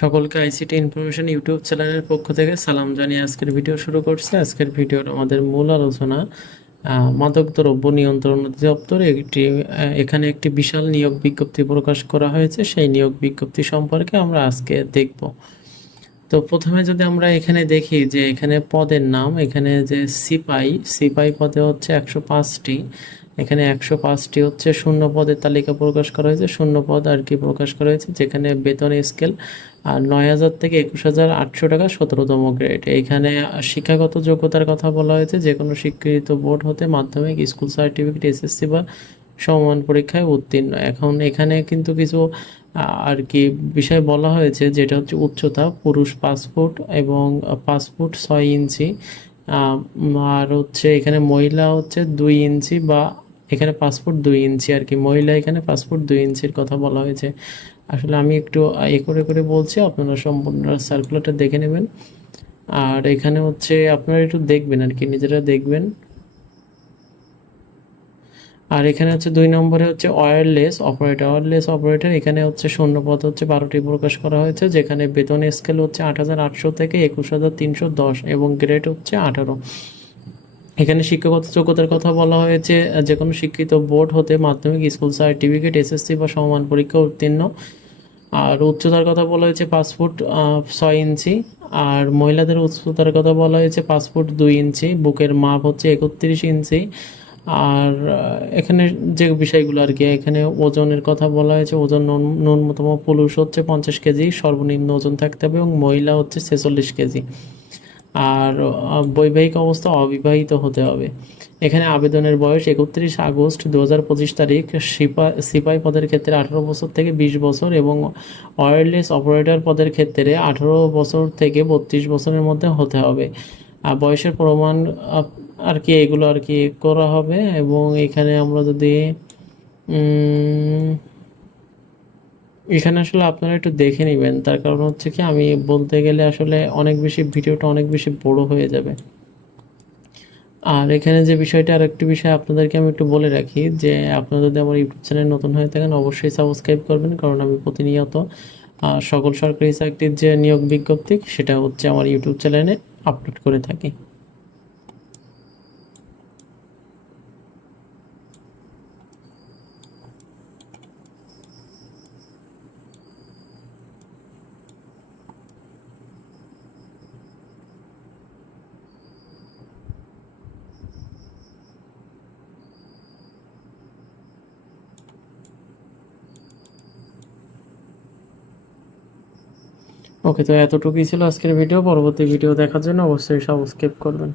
সকলকে ICT information YouTube চ্যানেলের পক্ষ থেকে সালাম জানিয়ে আজকের ভিডিও শুরু করছি। আজকের ভিডিওর আমাদের মূল আলোচনা মাদকদ্রব্য নিয়ন্ত্রণ অধিদপ্তর এখানে একটি বিশাল নিয়োগ বিজ্ঞপ্তি প্রকাশ করা হয়েছে। সেই নিয়োগ বিজ্ঞপ্তি সম্পর্কে আমরা আজকে দেখব। তো প্রথমে যদি আমরা এখানে দেখি যে এখানে পদের নাম, এখানে যে সিপাই পদে হচ্ছে 105টি, এখানে 105টি হচ্ছে শূন্য পদের তালিকা প্রকাশ করা হয়েছে, শূন্য পদ আর কি প্রকাশ করা হয়েছে, যেখানে বেতন স্কেল 9,000 থেকে 21,800 টাকা 17তম গ্রেড। এখানে শিক্ষাগত যোগ্যতার কথা বলা হয়েছে, যে কোনো স্বীকৃত বোর্ড হতে মাধ্যমিক, স্কুল সার্টিফিকেট, এসএসসি বা সমমান পরীক্ষায় উত্তীর্ণ। এখন এখানে কিন্তু কিছু আর কি বিষয় বলা হয়েছে, যেটা হচ্ছে উচ্চতা, পুরুষ 5 ফুট এবং 5 ফুট 6 ইঞ্চি, আর হচ্ছে এখানে মহিলা হচ্ছে 2 ইঞ্চি বা এখানে 5 ফুট 2 ইঞ্চি আর কি, মহিলা এখানে 5 ফুট 2 ইঞ্চির কথা বলা হয়েছে। আসলে আমি একটু করে করে বলছি, আপনারা সম্পূর্ণ সার্কুলারটা দেখে নেবেন। আর এখানে হচ্ছে আপনারা একটু দেখবেন আর কি, নিজেরা দেখবেন। আর এখানে হচ্ছে 2 নম্বরে হচ্ছে ওয়্যারলেস অপারেটর, এখানে হচ্ছে শূন্যপদ হচ্ছে 12টি প্রকাশ করা হয়েছে, যেখানে বেতন স্কেল হচ্ছে 8,800 থেকে 21,310 এবং গ্রেড হচ্ছে 18। এখানে শিক্ষাগত যোগ্যতার কথা বলা হয়েছে, যে কোনো শিক্ষিত বোর্ড হতে মাধ্যমিক, স্কুল সার্টিফিকেট, এসএসসি বা সমমান পরীক্ষা উত্তীর্ণ। আর উচ্চতার কথা বলা হয়েছে 5 ফুট 6 ইঞ্চি। আর মহিলাদের উচ্চতার কথা বলা হয়েছে 5 ফুট 2 ইঞ্চি, বুকের মাপ হচ্ছে 31 ইঞ্চি। আর এখানে যে বিষয়গুলো আর কি, এখানে ওজনের কথা বলা হয়েছে, ওজন ন্যূনতম পুরুষ হচ্ছে 50 কেজি, সর্বনিম্ন ওজন থাকতে হবে, এবং মহিলা হচ্ছে 46 কেজি। আর বৈবাহিক অবস্থা অবিবাহিত হতে হবে। এখানে আবেদনের বয়স 31 আগস্ট 2025 তারিখ। সিপাই পদের ক্ষেত্রে 18 বছর থেকে 20 বছর এবং ওয়্যারলেস অপারেটর পদের ক্ষেত্রে 18 বছর থেকে 32 বছরের মধ্যে হতে হবে। বয়সের প্রমাণ আর কি এগুলো আর কি করা হবে। এবং এখানে আমরা যদি এখানে আসলে আপনারা একটু দেখে নেবেন, তার কারণ হচ্ছে কি, আমি বলতে গেলে আসলে ভিডিওটা অনেক বেশি বড় হয়ে যাবে। আর এখানে যে বিষয়টা, আর একটি বিষয় আপনাদেরকে আমি একটু বলে রাখি, যে আপনারা যদি আমার ইউটিউব চ্যানেল নতুন হয়ে থাকেন অবশ্যই সাবস্ক্রাইব করবেন, কারণ আমি প্রতিনিয়ত সকল সরকারি চাকরির যে নিয়োগ বিজ্ঞপ্তি সেটা হচ্ছে আমার ইউটিউব চ্যানেলে আপলোড করে থাকি। ওকে, তো এতটুকুই ছিল আজকের ভিডিও। পরবর্তী ভিডিও দেখার জন্য অবশ্যই সাবস্ক্রাইব করবেন।